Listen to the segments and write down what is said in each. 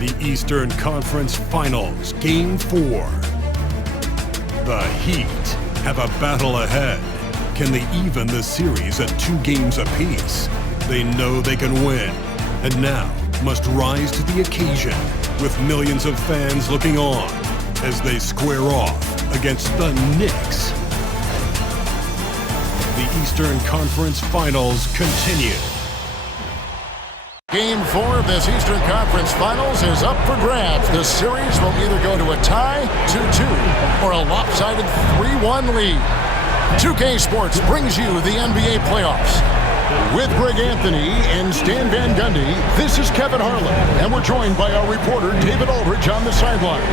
The Eastern Conference Finals, Game 4. The Heat have a battle ahead. Can they even the series at 2 games apiece? They know they can win, and now must rise to the occasion with millions of fans looking on as they square off against the Knicks. The Eastern Conference Finals continue. Game 4 of this Eastern Conference Finals is up for grabs. The series will either go to a tie, 2-2, or a lopsided 3-1 lead. 2K Sports brings you the NBA playoffs. With Greg Anthony and Stan Van Gundy, this is Kevin Harlan, and we're joined by our reporter David Aldridge on the sidelines.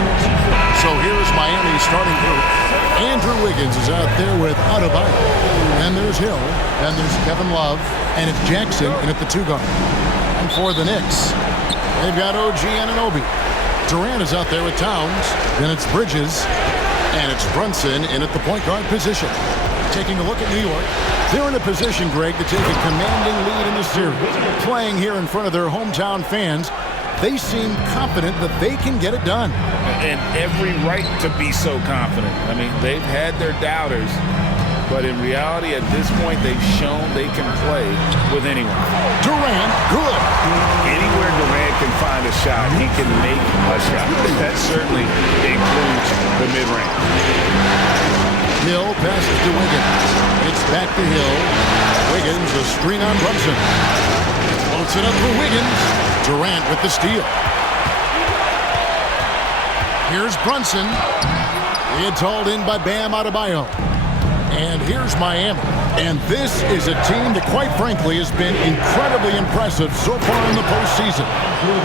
So here's Miami's starting group. Andrew Wiggins is out there with Adebayo, and there's Hill, and there's Kevin Love, and it's Jackson in at the 2 guard. And for the Knicks, they've got OG Anunoby. Durant is out there with Towns, then it's Bridges, and it's Brunson in at the point guard position. Taking a look at New York, they're in a position, Greg, to take a commanding lead in the series. Playing here in front of their hometown fans, they seem confident that they can get it done. And every right to be so confident. I mean, they've had their doubters, but in reality, at this point, they've shown they can play with anyone. Durant, good. Anywhere Durant can find a shot, he can make a shot. That certainly includes the mid-range. Hill passes to Wiggins. It's back to Hill. Wiggins, a screen on Brunson. Floats it up for Wiggins. Durant with the steal. Here's Brunson. It's hauled in by Bam Adebayo. And here's Miami. And this is a team that, quite frankly, has been incredibly impressive so far in the postseason,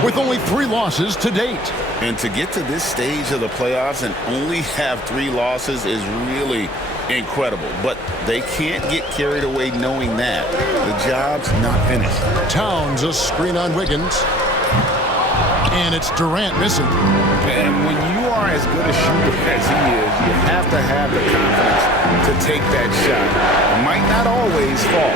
with only 3 losses to date. And to get to this stage of the playoffs and only have 3 losses is really incredible. But they can't get carried away knowing that the job's not finished. Towns, a screen on Wiggins. And it's Durant missing. And when you are as good a shooter as he is, you have to have the confidence to take that shot. It might not always fall.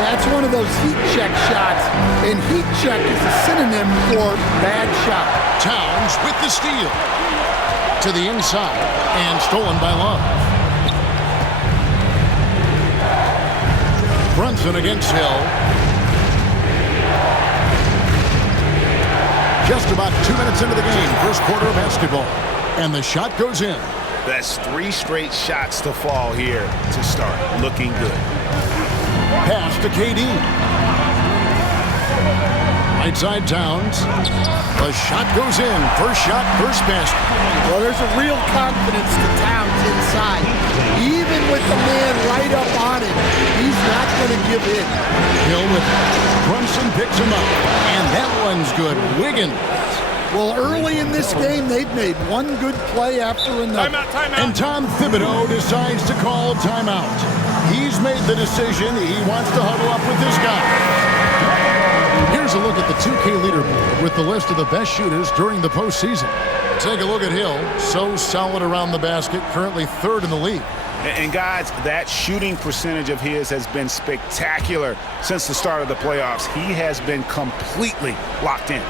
That's one of those heat check shots, and heat check is a synonym for bad shot. Towns with the steal. To the inside, and stolen by Love. Brunson against Hill. Just about 2 minutes into the game, first quarter of basketball. And the shot goes in. That's 3 straight shots to fall here to start. Looking good. Pass to KD. Right side Towns. The shot goes in. First shot, first basket. Well, there's a real confidence to Towns inside. Even with the man right up on him, he's not going to give in. Hill with it. Brunson picks him up. And that one's good. Wiggins. Well, early in this game, they've made one good play after another. Timeout. And Tom Thibodeau decides to call a timeout. He's made the decision. He wants to huddle up with this guy. Here's a look at the 2K leaderboard with the list of the best shooters during the postseason. Take a look at Hill. So solid around the basket. Currently 3rd in the league. And guys, that shooting percentage of his has been spectacular since the start of the playoffs. He has been completely locked in.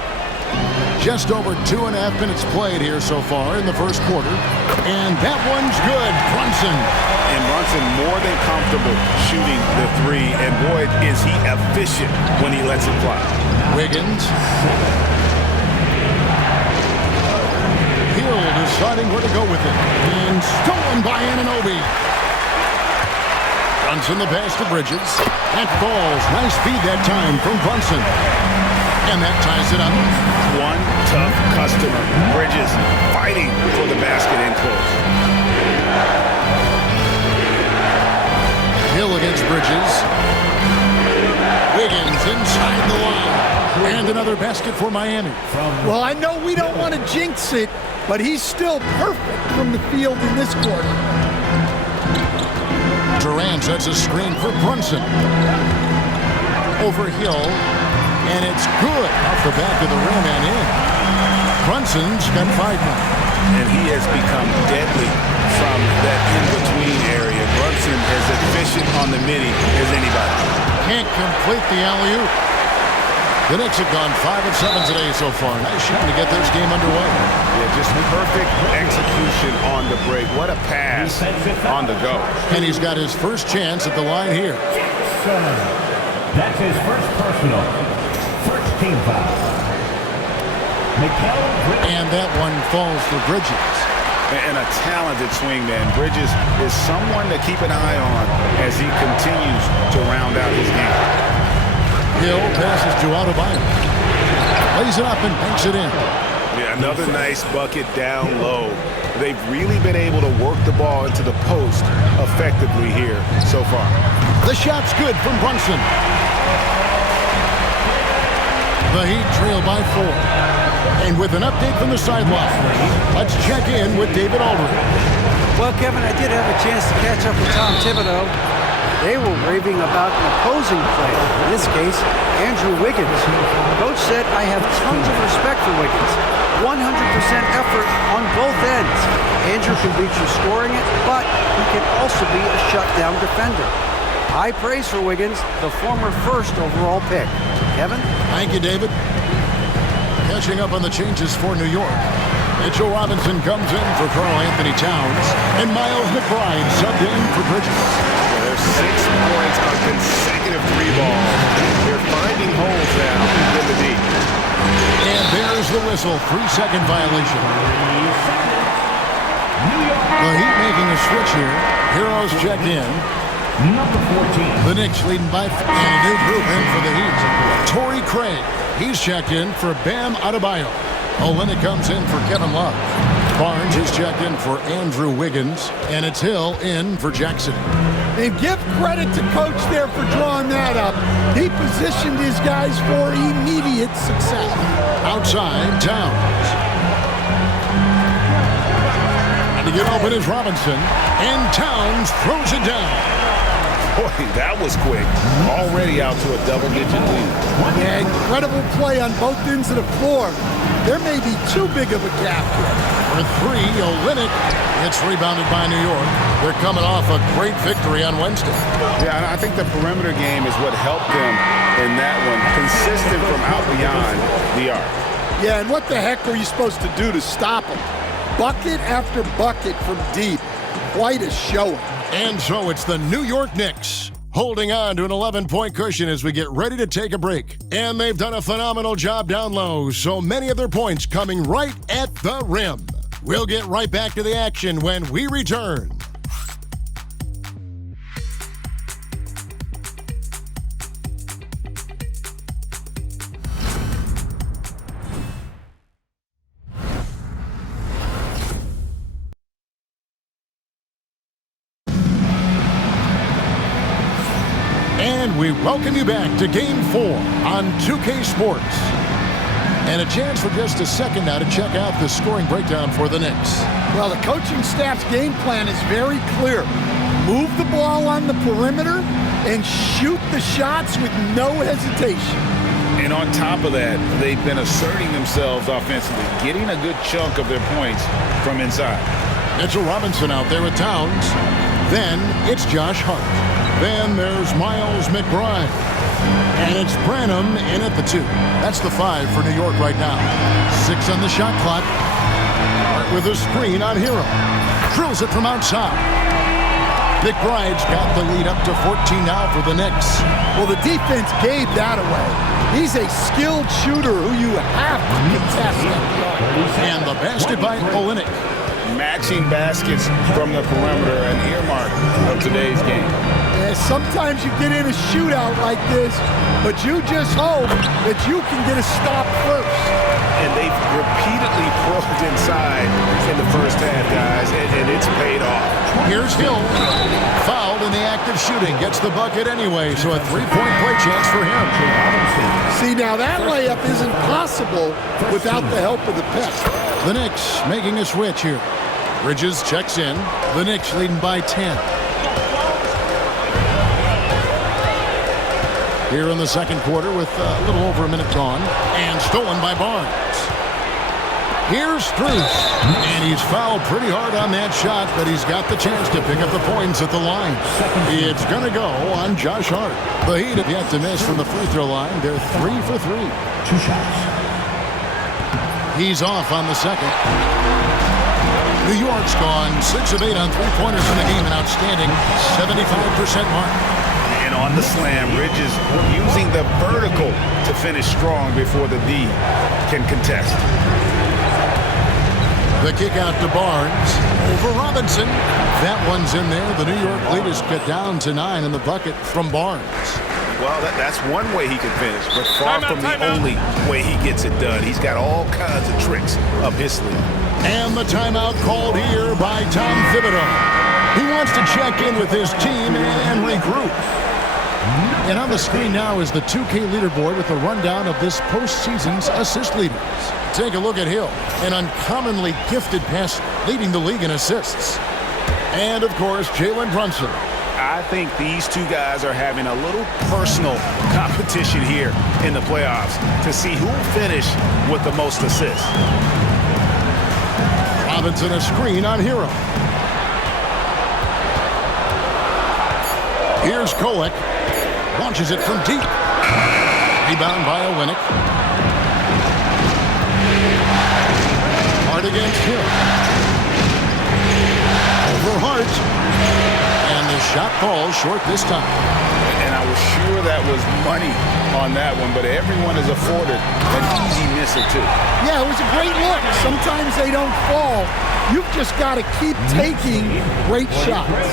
Just over 2.5 minutes played here so far in the first quarter. And that one's good. Brunson. And Brunson more than comfortable shooting the 3. And boy, is he efficient when he lets it fly. Wiggins. Hill deciding where to go with it. And stolen by Anunoby. Brunson the pass to Bridges. That falls. Nice feed that time from Brunson. And that ties it up. One tough customer. Bridges fighting for the basket in close. Hill against Bridges. Wiggins inside the line. And another basket for Miami. Well, I know we don't want to jinx it, but he's still perfect from the field in this quarter. Durant sets a screen for Brunson. Over Hill. And it's good off the back of the rim and in. Brunson's got 5 now. And he has become deadly from that in-between area. Brunson as efficient on the midi as anybody. Can't complete the alley-oop. The Knicks have gone 5 of 7 today so far. Nice shooting to get this game underway. Yeah, just perfect execution on the break. What a pass on the go. And he's got his first chance at the line here. That's his first personal. First team foul. And that one falls for Bridges. And a talented swingman. Bridges is someone to keep an eye on as he continues to round out his game. Hill passes to Adebayo. Lays it up and banks it in. Yeah, another nice bucket down low. They've really been able to work the ball into the post effectively here so far. The shot's good from Brunson. The Heat trail by 4. And with an update from the sideline, let's check in with David Aldridge. Well, Kevin, I did have a chance to catch up with Tom Thibodeau. They were raving about an opposing player, in this case, Andrew Wiggins. Coach said, I have tons of respect for Wiggins. 100% effort on both ends. Andrew can beat you scoring it, but he can also be a shutdown defender. High praise for Wiggins, the former first overall pick. Kevin? Thank you, David. Catching up on the changes for New York. Mitchell Robinson comes in for Karl-Anthony Towns, and Miles McBride subbed in for Bridges. There's 6 points on consecutive 3 balls. They're finding holes now in the deep. And there's the whistle. 3-second violation. The Heat making a switch here. Heroes check in. Number 14. The Knicks leading by 3. And a new group in for the Heat. Torrey Craig. He's checked in for Bam Adebayo. Olynyk comes in for Kevin Love. Barnes is checked in for Andrew Wiggins. And it's Hill in for Jackson. And give credit to Coach there for drawing that up. He positioned his guys for immediate success. Outside, Towns. And to get open is Robinson. And Towns throws it down. Boy, that was quick. Already out to a double-digit lead. Yeah, incredible play on both ends of the floor. There may be too big of a gap here. For 3, Olynyk. It's rebounded by New York. They're coming off a great victory on Wednesday. Yeah, and I think the perimeter game is what helped them in that one. Consistent from out beyond the arc. Yeah, and what the heck are you supposed to do to stop him? Bucket after bucket from deep. Quite a showing. And so it's the New York Knicks holding on to an 11-point cushion as we get ready to take a break. And they've done a phenomenal job down low, so many of their points coming right at the rim. We'll get right back to the action when we return. And we welcome you back to Game 4 on 2K Sports. And a chance for just a second now to check out the scoring breakdown for the Knicks. Well, the coaching staff's game plan is very clear. Move the ball on the perimeter and shoot the shots with no hesitation. And on top of that, they've been asserting themselves offensively, getting a good chunk of their points from inside. Mitchell Robinson out there with Towns. Then it's Josh Hart. Then there's Miles McBride. And it's Branham in at the 2. That's the 5 for New York right now. 6 on the shot clock. Hart with a screen on Hero. Drills it from outside. McBride's got the lead up to 14 now for the Knicks. Well, the defense gave that away. He's a skilled shooter who you have to contest. And the basket by Olynyk. Matching baskets from the perimeter, an earmark of today's game. Yeah, sometimes you get in a shootout like this, but you just hope that you can get a stop first. And they've repeatedly probed inside in the first half, guys, and it's paid off. Here's Hill. Fouled in the act of shooting. Gets the bucket anyway, so a 3-point play chance for him. See, now that layup isn't possible without the help of the pick. The Knicks making a switch here. Bridges checks in. The Knicks leading by 10. Here in the second quarter with a little over a minute gone. And stolen by Barnes. Here's Strus, and he's fouled pretty hard on that shot, but he's got the chance to pick up the points at the line. It's going to go on Josh Hart. The Heat have yet to miss from the free throw line. They're 3 for 3. 2 shots. He's off on the second. New York's gone 6 of 8 on three-pointers in the game, an outstanding 75% mark. And on the slam, Bridges using the vertical to finish strong before the D can contest. The kick out to Barnes over Robinson. That one's in there. The New York leaders get down to 9 in the bucket from Barnes. Well, that's one way he can finish, but far from the only way he gets it done. He's got all kinds of tricks up his sleeve. And the timeout called here by Tom Thibodeau. He wants to check in with his team and regroup. And on the screen now is the 2K leaderboard with a rundown of this postseason's assist leaders. Take a look at Hill, an uncommonly gifted passer, leading the league in assists. And, of course, Jalen Brunson. I think these two guys are having a little personal competition here in the playoffs to see who will finish with the most assists. Robinson a screen on Hero. Here's Kolek. Launches it from deep. Rebound by Olynyk. Hart against Hill. Over Hart. And the shot falls short this time. And I was sure that was money on that one, but everyone is afforded an easy miss or two. Yeah, it was a great look. Sometimes they don't fall. You've just got to keep taking great shots.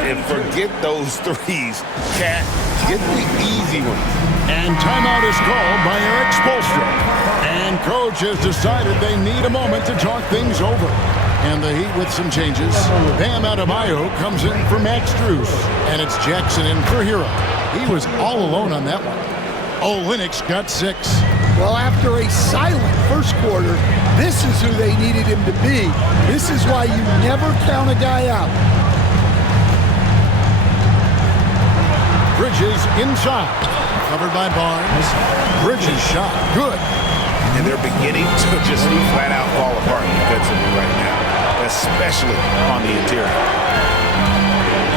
And forget those threes, Cat. Get the easy ones. And timeout is called by Eric Spoelstra. And coach has decided they need a moment to talk things over. And the Heat with some changes. Bam Adebayo comes in for Max Strus. And it's Jackson in for Hero. He was all alone on that one. Olynyk's got 6. Well, after a silent first quarter, this is who they needed him to be. This is why you never count a guy out. Bridges inside. Covered by Barnes. Bridges shot. Good. And they're beginning to just flat out fall apart defensively right now, especially on the interior.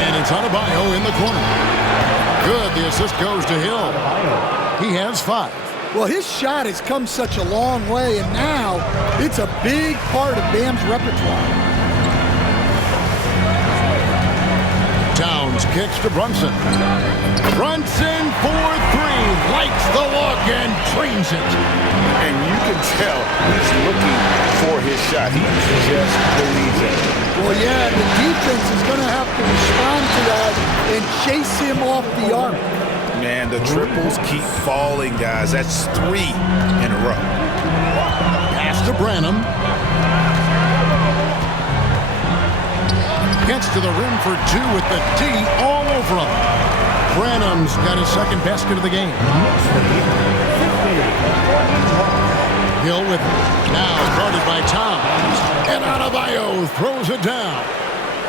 And it's Adebayo in the corner. Good. The assist goes to Hill. He has 5. Well, his shot has come such a long way, and now it's a big part of Bam's repertoire. Towns kicks to Brunson. Brunson for 3. Lights the look and drains it. And you can tell he's looking for his shot. He just believes it. Well, yeah, the defense is going to have to respond to that and chase him off the arc. Man, the triples keep falling, guys. That's 3 in a row. Pass to Branham. Gets to the rim for 2 with the D all over him. Branham's got his second basket of the game. Hill with it. Now guarded by Towns. And Adebayo throws it down.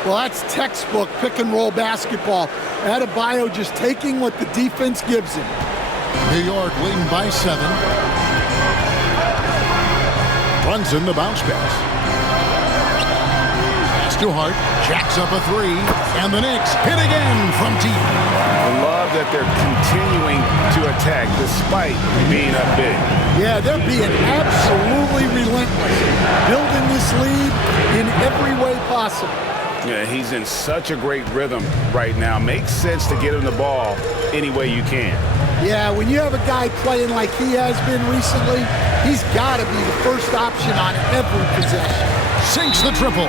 Well, that's textbook pick-and-roll basketball. Adebayo just taking what the defense gives him. New York leading by 7. Brunson the bounce pass. To Hart, jacks up a 3, and the Knicks hit again from deep. I love that they're continuing to attack despite being up big. Yeah, they're being absolutely relentless, building this lead in every way possible. Yeah, he's in such a great rhythm right now. Makes sense to get him the ball any way you can. Yeah, when you have a guy playing like he has been recently, he's got to be the first option on every possession. Sinks the triple.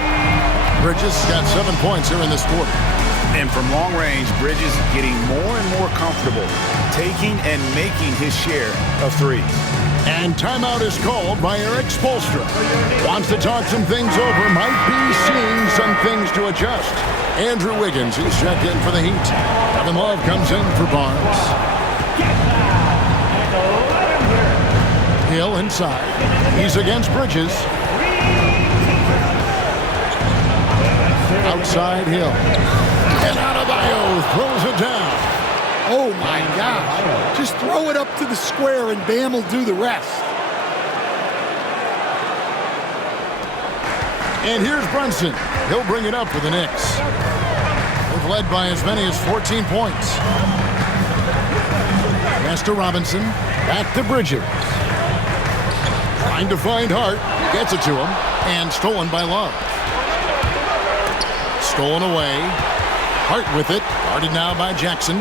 Bridges got 7 points here in this quarter. And from long range, Bridges getting more and more comfortable taking and making his share of threes. And timeout is called by Eric Spoelstra. Wants to talk some things over, might be seeing some things to adjust. Andrew Wiggins, he's checked in for the Heat. Kevin Love comes in for Barnes. Hill inside. He's against Bridges. Outside Hill. And Adebayo throws it down. Oh, my gosh. Just throw it up to the square and Bam will do the rest. And here's Brunson. He'll bring it up for the Knicks. They've led by as many as 14 points. Pass to Robinson. Back to Bridges. Trying to find Hart. Gets it to him. And stolen by Love. Stolen away. Hart with it. Guarded now by Jackson.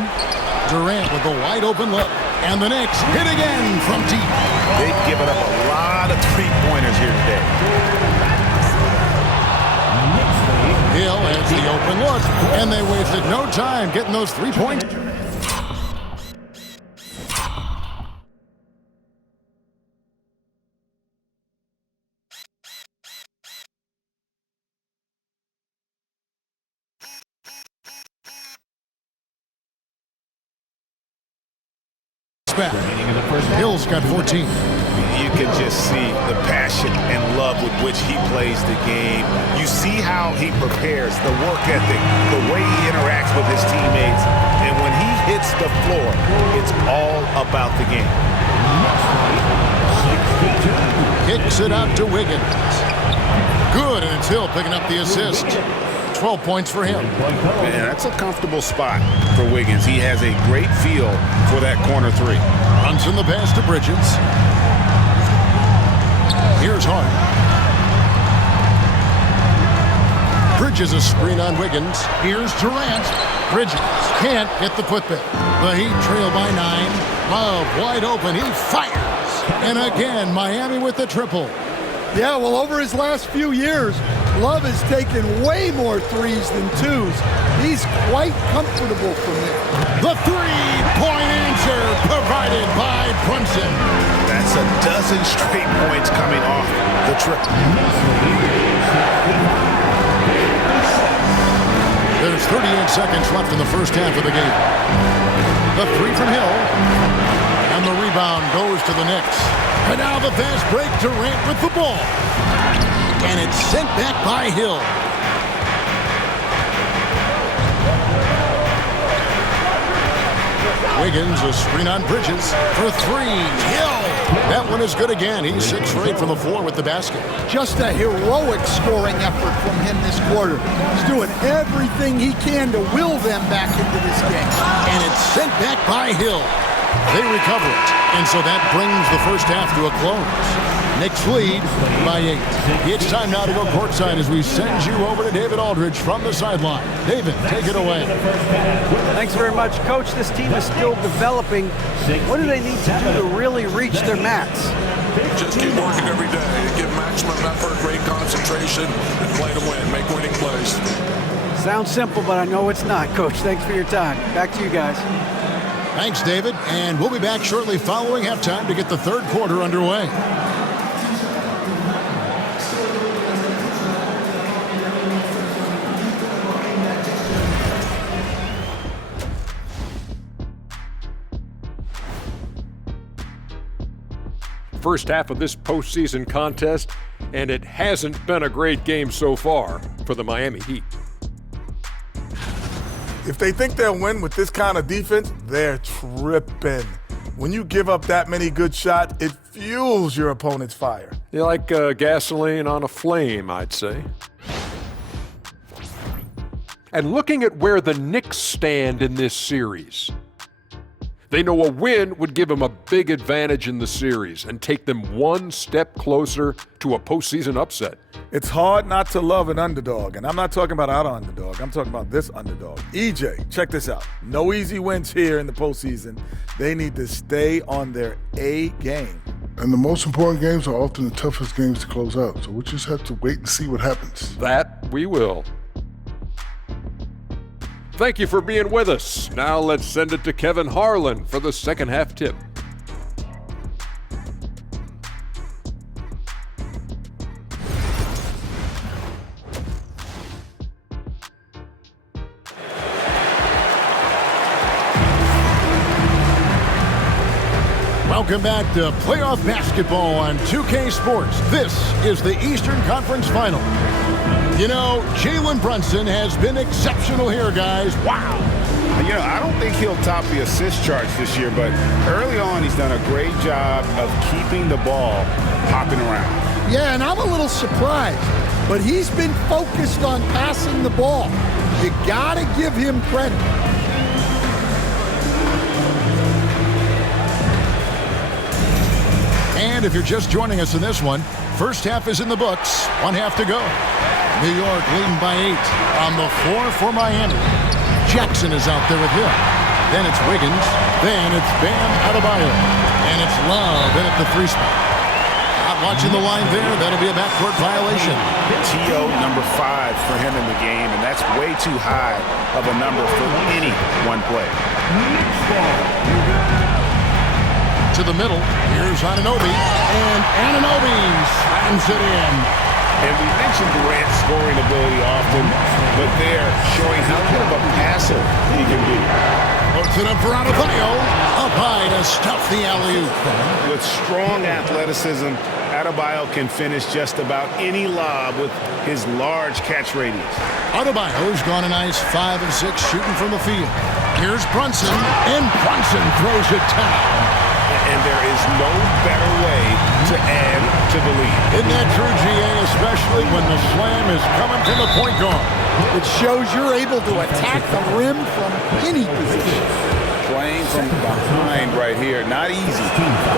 Durant with a wide open look. And the Knicks hit again from deep. They've given up a lot of three-pointers here today. Hill has the open look. And they wasted no time getting those 3 points. Hill's got 14. You can just see the passion and love with which he plays the game. You see how he prepares, the work ethic, the way he interacts with his teammates. And when he hits the floor, it's all about the game. Kicks it out to Wiggins. Good, and it's Hill picking up the assist. 12 points for him. Man, that's a comfortable spot for Wiggins. He has a great feel for that corner three. Runs in the pass to Bridges. Here's Hart. Bridges a screen on Wiggins. Here's Durant. Bridges can't get the putback. The Heat trail by 9. Love wide open. He fires. And again, Miami with the triple. Yeah, well, over his last few years, Love has taken way more threes than twos. He's quite comfortable from there. The three-point answer provided by Brunson. That's a dozen straight points coming off the triple. There's 38 seconds left in the first half of the game. The three from Hill. And the rebound goes to the Knicks. And now the fast break. Durant with the ball. And it's sent back by Hill. Wiggins a screen on Bridges for three. Hill. That one is good again. He's 6 straight from the floor with the basket. Just a heroic scoring effort from him this quarter. He's doing everything he can to will them back into this game. And it's sent back by Hill. They recover it. And so that brings the first half to a close. Knicks lead by 8. It's time now to go courtside as we send you over to David Aldridge from the sideline. David, take it away. Thanks very much, Coach. This team is still developing. What do they need to do to really reach their max? Just keep working every day. Give maximum effort, great concentration, and play to win. Make winning plays. Sounds simple, but I know it's not, Coach. Thanks for your time. Back to you guys. Thanks, David. And we'll be back shortly following halftime to get the third quarter underway. First half of this postseason contest, and it hasn't been a great game so far for the Miami Heat. If they think they'll win with this kind of defense, they're tripping. When you give up that many good shots, it fuels your opponent's fire. You're like gasoline on a flame, I'd say. And looking at where the Knicks stand in this series, they know a win would give them a big advantage in the series and take them one step closer to a postseason upset. It's hard not to love an underdog, and I'm not talking about our underdog. I'm talking about this underdog. EJ, check this out. No easy wins here in the postseason. They need to stay on their A game. And the most important games are often the toughest games to close out, so we just have to wait and see what happens. That we will. Thank you for being with us. Now let's send it to Kevin Harlan for the second half tip. Welcome back to playoff basketball on 2K Sports. This is the Eastern Conference Final. You know, Jalen Brunson has been exceptional here, guys. Wow. You know, I don't think he'll top the assist charts this year, but early on he's done a great job of keeping the ball hopping around. Yeah, and I'm a little surprised. but he's been focused on passing the ball. You gotta give him credit. And if you're just joining us in this one, first half is in the books. 1 half to go. New York leading by 8 on the floor for Miami. Jackson is out there with him. Then it's Wiggins. Then it's Bam Adebayo. And it's Love in at the 3 spot. Not watching the line there. That'll be a backcourt violation. T.O. number 5 for him in the game, and that's way too high of a number for any one player. To the middle. Here's Anunoby. And Anunoby slams it in. And we mentioned Durant's scoring ability often, but they're showing how good of a passer he can be. Puts it up for Adebayo. Up high to stuff the alley-oop. With strong athleticism, Adebayo can finish just about any lob with his large catch radius. Adebayo's gone a nice 5 of 6 shooting from the field. Here's Brunson, and Brunson throws it down. And there is no better way to add to the lead. Isn't that true, GA, especially when the slam is coming from the point guard? It shows you're able to attack the rim from any position. Playing from behind right here, not easy,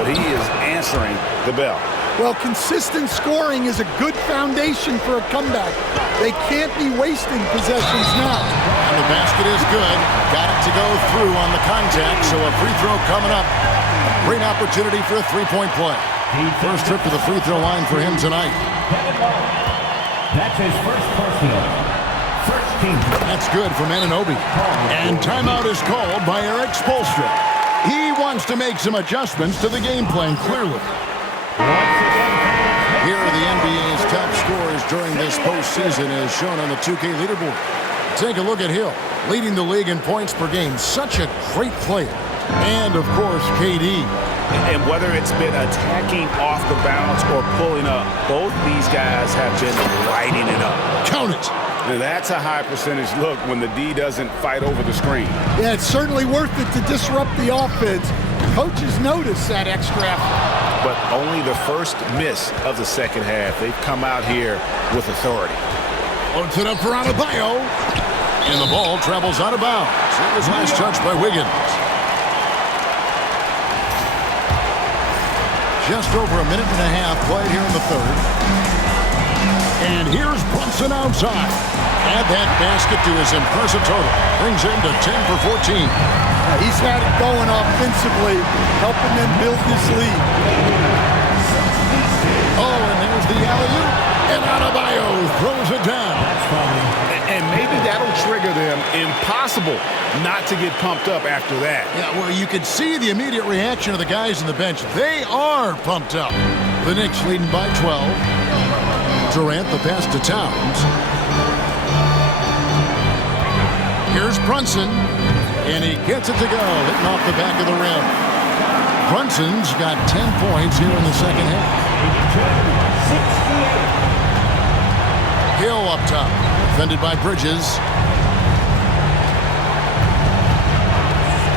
but he is answering the bell. Well, consistent scoring is a good foundation for a comeback. They can't be wasting possessions now. And the basket is good. Got it to go through on the contact, so a free throw coming up. Great opportunity for a three-point play. First trip to the free throw line for him tonight. That's his first personal. First team. That's good from Anunoby. And timeout is called by Eric Spoelstra. He wants to make some adjustments to the game plan, clearly. Here are the NBA's top scorers during this postseason as shown on the 2K leaderboard. Take a look at Hill, leading the league in points per game. Such a great player. And, of course, KD. And whether it's been attacking off the bounce or pulling up, both these guys have been lighting it up. Count it. Now, that's a high percentage look when the D doesn't fight over the screen. Yeah, it's certainly worth it to disrupt the offense. Coaches notice that extra effort. But only the first miss of the second half. They've come out here with authority. Puts it up for Adebayo. And the ball travels out of bounds. It was last touched by Wiggins. Just over a minute and a half played here in the third. And here's Brunson outside. Add that basket to his impressive total. Brings him to 10 for 14. He's had it going offensively, helping them build this lead. Oh, and there's the alley-oop. And Adebayo throws it down. And maybe that'll trigger them. Impossible not to get pumped up after that. Yeah, well, you could see the immediate reaction of the guys on the bench. They are pumped up. The Knicks leading by 12. Durant, the pass to Towns. Here's Brunson. And he gets it to go, hitting off the back of the rim. Brunson's got 10 points here in the second half. Hill up top, defended by Bridges.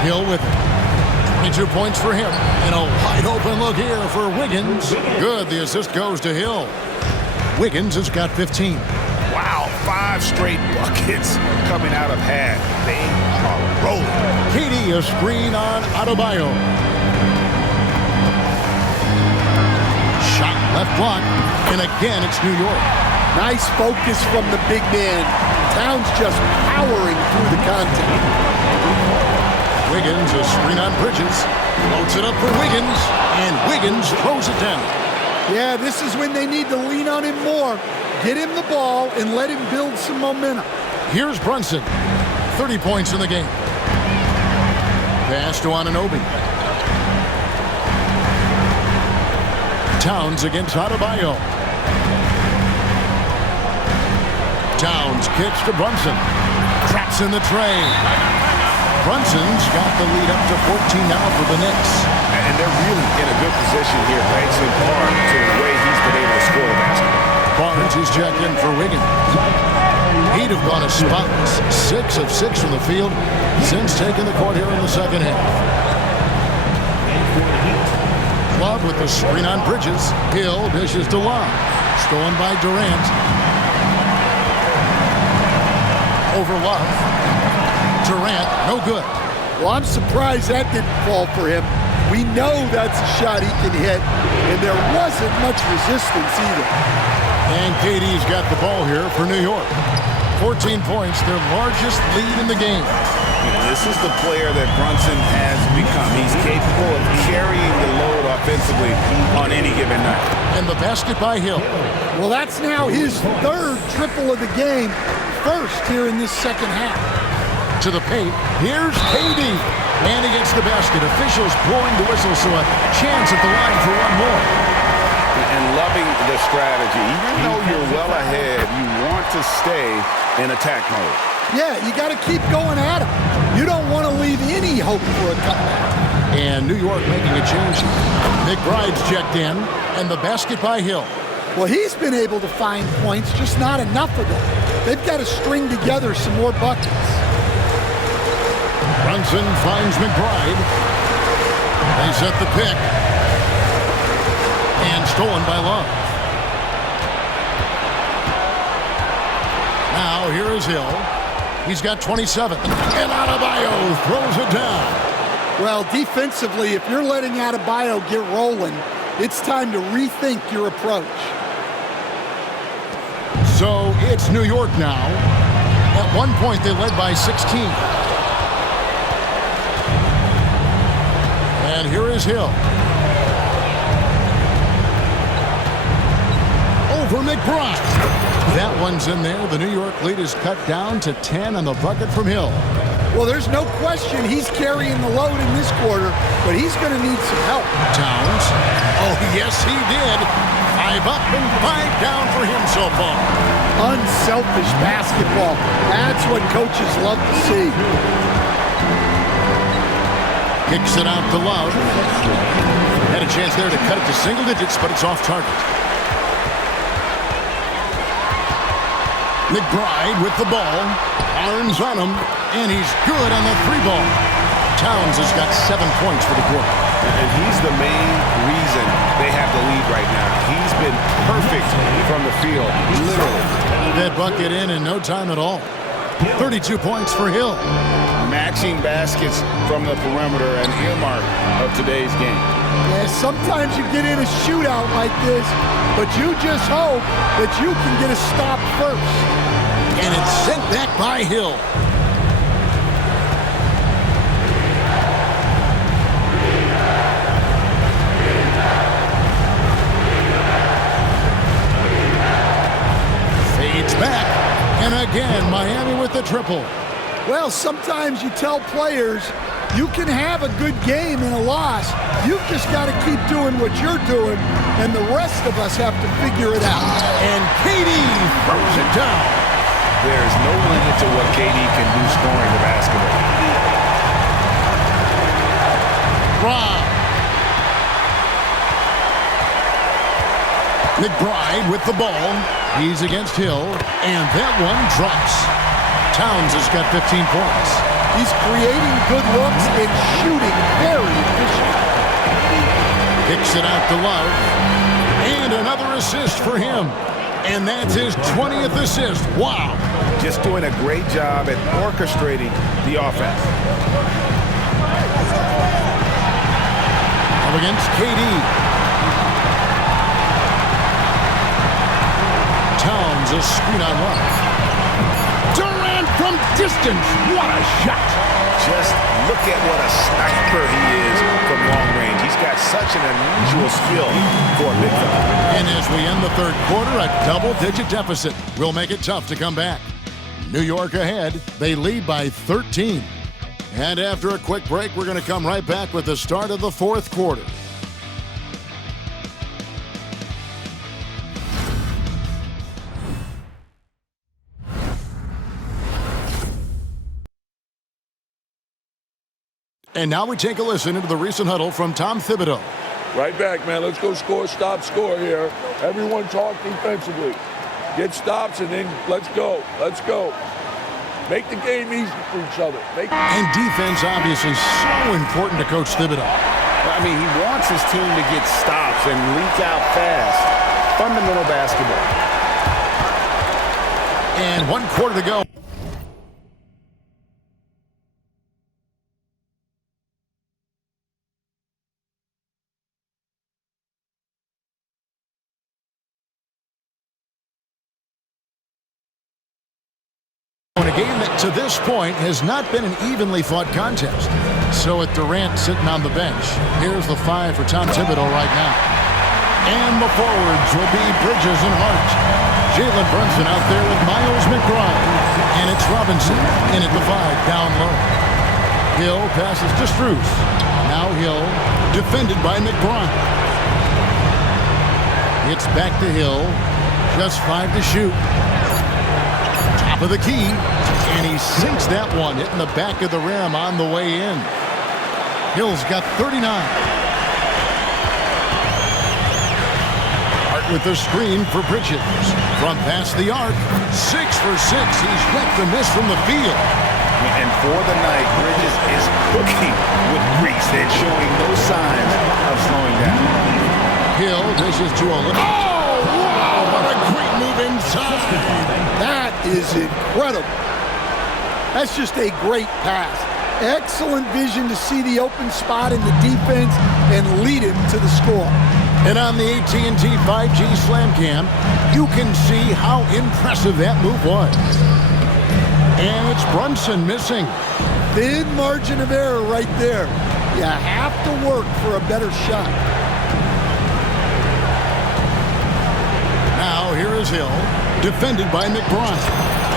Hill with it. 22 points for him. And a wide open look here for Wiggins. Good, the assist goes to Hill. Wiggins has got 15. Wow, 5 straight buckets coming out of half. They are rolling. KD a screen on Adebayo. Shot left block. And again, it's New York. Nice focus from the big man. Towns just powering through the contact. Wiggins a screen on Bridges. Floats it up for Wiggins. And Wiggins throws it down. Yeah, this is when they need to lean on him more. Get him the ball and let him build some momentum. Here's Brunson. 30 points in the game. Pass to Anunoby. Towns against Adebayo. Towns kicks to Brunson. Traps in the tray. Brunson's got the lead up to 14 now for the Knicks. And they're really in a good position here, thanks in part to the way he's been able to score the basket. Barnes is checked in for Wiggins. He'd have gone a spotless 6 of 6 from the field since taking the court here in the second half. Love with the screen on Bridges. Hill dishes to Love. Stolen by Durant. over Love. Durant, no good. Well, I'm surprised that didn't fall for him. We know that's a shot he can hit, and there wasn't much resistance either. And KD's got the ball here for New York. 14 points, their largest lead in the game. This is the player that Brunson has become. He's capable of carrying the load offensively on any given night. And the basket by Hill. Well, that's now his third triple of the game, first here in this second half. To the paint, here's KD. And he gets the basket. Officials blowing the whistle, so a chance at the line for one more. And loving the strategy. Even though you're well ahead, you want to stay in attack mode. Yeah, you got to keep going at him. You don't want to leave any hope for a comeback. And New York making a change. McBride's checked in, and the basket by Hill. Well, he's been able to find points, just not enough of them. They've got to string together some more buckets. Brunson finds McBride. They set the pick. And stolen by Love. Now here is Hill. He's got 27. And Adebayo throws it down. Well, defensively, if you're letting Adebayo get rolling, it's time to rethink your approach. So it's New York now. At one point, they led by 16. And here is Hill. Over McBride. That one's in there. The New York lead is cut down to 10 on the bucket from Hill. Well, there's no question he's carrying the load in this quarter, but he's going to need some help. Towns. Oh, yes, he did. 5 up and 5 down for him so far. Unselfish basketball. That's what coaches love to see. Kicks it out to Love. Had a chance there to cut it to single digits, but it's off target. McBride with the ball. Arms on him, and he's good on the 3-ball. Towns has got 7 points for the quarter. And he's the main reason they have the lead right now. He's been perfect from the field, literally. That bucket in no time at all. 32 points for Hill. Matching baskets from the perimeter, an earmark of today's game. Yeah, sometimes you get in a shootout like this, but you just hope that you can get a stop first. And it's sent back by Hill. Fades back. And again, Miami with the triple. Well, sometimes you tell players you can have a good game in a loss. You've just got to keep doing what you're doing, and the rest of us have to figure it out. And KD throws it down. There's no limit to what KD can do scoring the basketball. Rob. McBride with the ball. He's against Hill, and that one drops. Towns has got 15 points. He's creating good looks and shooting very efficient. Kicks it out to Love. And another assist for him. And that's his 20th assist. Wow. Just doing a great job at orchestrating the offense. Up against KD. Towns a screen on Love. Durant from distance. What a shot. Just look at what a sniper he is from long range. He's got such an unusual skill for a big fella. And as we end the third quarter, a double-digit deficit will make it tough to come back. New York ahead. They lead by 13. And after a quick break, we're going to come right back with the start of the fourth quarter. And now we take a listen into the recent huddle from Tom Thibodeau. Right back, man. Let's go score, stop, score here. Everyone talk defensively. Get stops, and then let's go. Let's go. Make the game easy for each other. And defense, obviously, so important to Coach Thibodeau. I mean, he wants his team to get stops and leak out fast. Fundamental basketball. And 1 quarter to go. In a game that to this point has not been an evenly fought contest. So with Durant sitting on the bench, here's the 5 for Tom Thibodeau right now. And the forwards will be Bridges and Hart. Jalen Brunson out there with Miles McBride. And it's Robinson in at the 5 down low. Hill passes to Strus. Now Hill defended by McBride. It's back to Hill. Just 5 to shoot. Top of the key. And he sinks that one, hitting the back of the rim on the way in. Hill's got 39. Hart with the screen for Bridges. From past the arc. 6 for 6. He's yet to miss from the field. And for the night, Bridges is cooking with grease and showing no signs of slowing down. Hill dishes to a little. Oh, wow! What a great move inside. That is incredible. That's just a great pass. Excellent vision to see the open spot in the defense and lead him to the score. And on the AT&T 5G Slam Cam, you can see how impressive that move was. And it's Brunson missing. Thin margin of error right there. You have to work for a better shot. Now here is Hill, defended by McBride.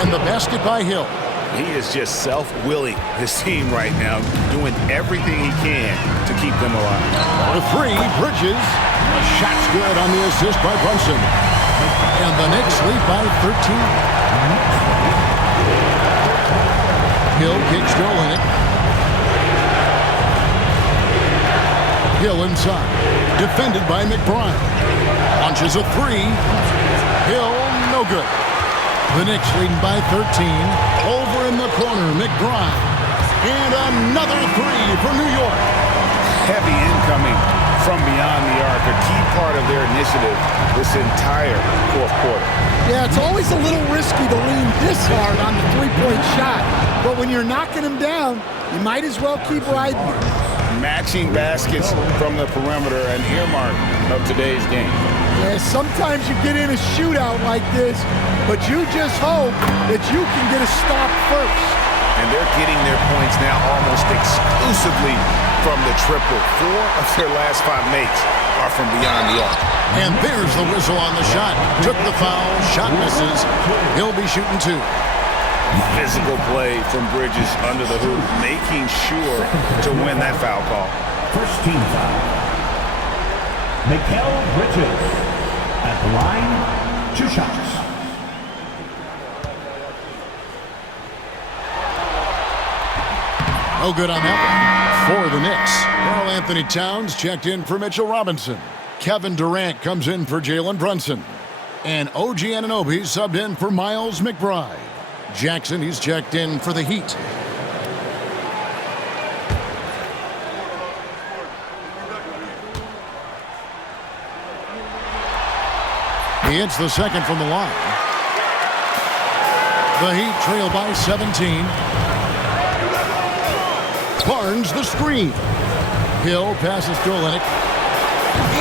And the basket by Hill. He is just self-willing his team right now, doing everything he can to keep them alive. For 3, Bridges. A shot's good on the assist by Brunson. And the Knicks lead by 13. Hill kicks goal in it. Hill inside. Defended by McBride. Launches a 3. Hill, no good. The Knicks leading by 13. Over in the corner, McBride. And another 3 for New York. Heavy incoming from beyond the arc, a key part of their initiative this entire fourth quarter. Yeah, it's always a little risky to lean this hard on the three-point shot. But when you're knocking them down, you might as well keep riding them. Matching baskets from the perimeter, an earmark of today's game. Yeah, sometimes you get in a shootout like this, but you just hope that you can get a stop first. And they're getting their points now almost exclusively from the triple. 4 of their last 5 makes are from beyond the arc. And there's the whistle on the shot. Took the foul, shot misses. He'll be shooting 2. Physical play from Bridges under the hoop, making sure to win that foul call. First team foul. Mikal Bridges at the line, 2 shots. No good on that one for the Knicks. Karl Anthony Towns checked in for Mitchell Robinson. Kevin Durant comes in for Jalen Brunson. And OG Anunoby subbed in for Miles McBride. Jackson, he's checked in for the Heat. He hits the second from the line. The Heat trail by 17. Barnes the screen. Hill passes to Olynyk.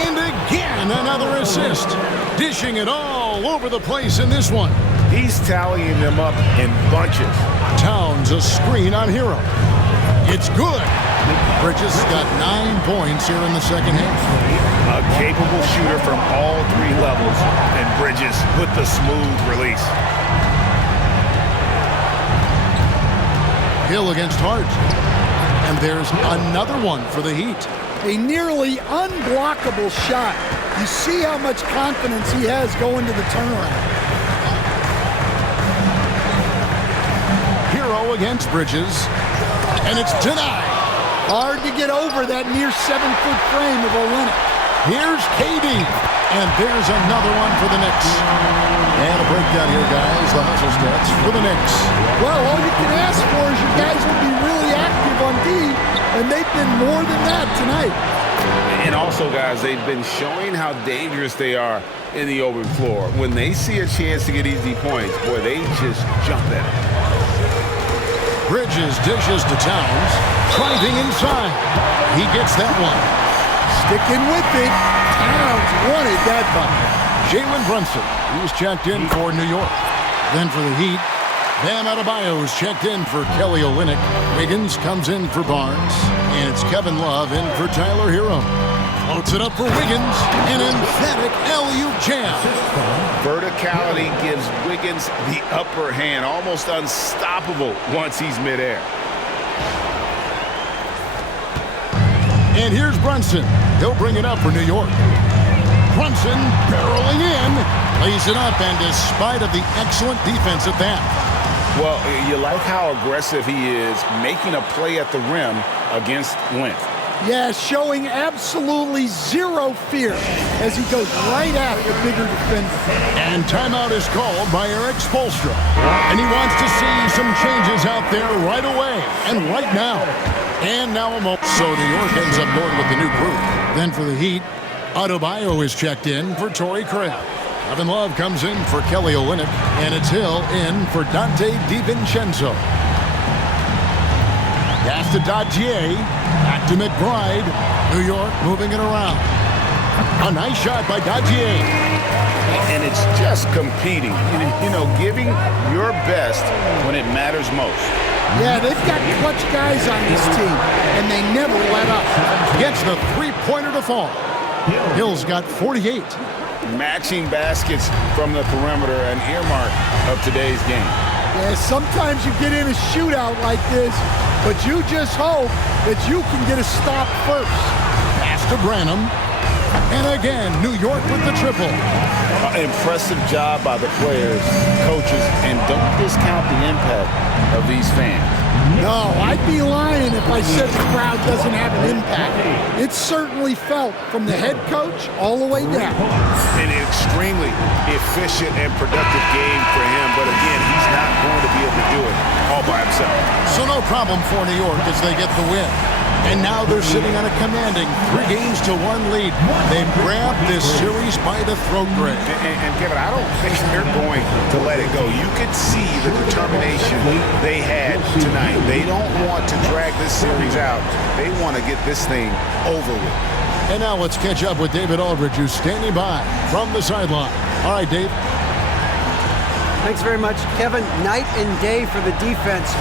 And again, another assist. Dishing it all over the place in this one. He's tallying them up in bunches. Towns a screen on Hero. It's good. Bridges got 9 points here in the second half. A capable shooter from all 3 levels, and Bridges with the smooth release. Hill against Hart. And there's another one for the Heat. A nearly unblockable shot. You see how much confidence he has going to the turnaround. Hero against Bridges. And it's denied. Hard to get over that near 7-foot frame of Olynyk. Here's KD. And there's another one for the Knicks. And a breakdown here, guys. The hustle stats for the Knicks. Well, all you can ask for is your guys will be really active on D, and they've been more than that tonight. And also, guys, they've been showing how dangerous they are in the open floor. When they see a chance to get easy points, boy, they just jump at it. Bridges dishes to Towns. Driving inside. He gets that one. Sticking with it. Towns wanted that one. Jalen Brunson, he's checked in for New York. Then for the Heat, Bam Adebayo is checked in for Kelly Olynyk. Wiggins comes in for Barnes. And it's Kevin Love in for Tyler Hero. Floats it up for Wiggins. An emphatic alley-oop jam. Verticality gives Wiggins the upper hand, almost unstoppable once he's midair. And here's Brunson. He'll bring it up for New York. Brunson barreling in, lays it up, and despite of the excellent defense at that. Well, you like how aggressive he is making a play at the rim against length. Yeah, showing absolutely zero fear as he goes right at the bigger defender. And timeout is called by Eric Spoelstra. And he wants to see some changes out there right away and right now. And now a moment. So New York ends up going with the new group. Then for the Heat, Adebayo is checked in for Torrey Craig. Kevin Love comes in for Kelly Olynyk, and it's Hill in for Dante DiVincenzo. Pass to Dagier, back to McBride. New York moving it around. A nice shot by Dagier. And it's just competing, you know, giving your best when it matters most. Yeah, they've got clutch guys on this team, and they never let up. Gets the three-pointer to fall. Hill's got 48. Matching baskets from the perimeter, an earmark of today's game. Yeah, sometimes you get in a shootout like this, but you just hope that you can get a stop first. Pass to Branham. And again, New York with the triple. Impressive job by the players, coaches, and don't discount the impact of these fans. No, I'd be lying if I said the crowd doesn't have an impact. It's certainly felt from the head coach all the way down. An extremely efficient and productive game for him, but again, he's not going to be able to do it all by himself. So no problem for New York as they get the win. And now they're sitting on a commanding 3-1 lead. They've grabbed this series by the throat, Greg. And Kevin, I don't think they're going to let it go. You could see the determination they had tonight. They don't want to drag this series out. They want to get this thing over with. And now let's catch up with David Aldridge, who's standing by from the sideline. All right, Dave. Thanks very much, Kevin. Night and day for the defense.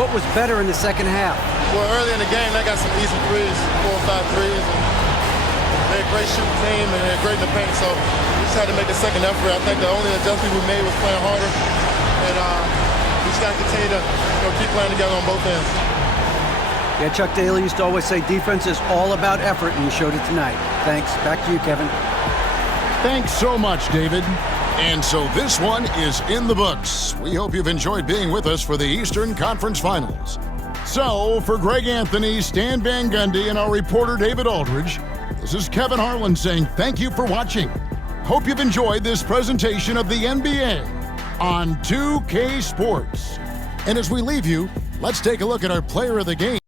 What was better in the second half? Well, early in the game, they got some easy threes, 4 or 5 threes. And they're a great shooting team, and they're great in the paint. So we just had to make a second effort. I think the only adjustment we made was playing harder. And we just got to continue to keep playing together on both ends. Yeah, Chuck Daly used to always say defense is all about effort, and you showed it tonight. Thanks. Back to you, Kevin. Thanks so much, David. And so this one is in the books. We hope you've enjoyed being with us for the Eastern Conference Finals. So, for Greg Anthony, Stan Van Gundy, and our reporter David Aldridge, this is Kevin Harlan saying thank you for watching. Hope you've enjoyed this presentation of the NBA on 2K Sports. And as we leave you, let's take a look at our player of the game.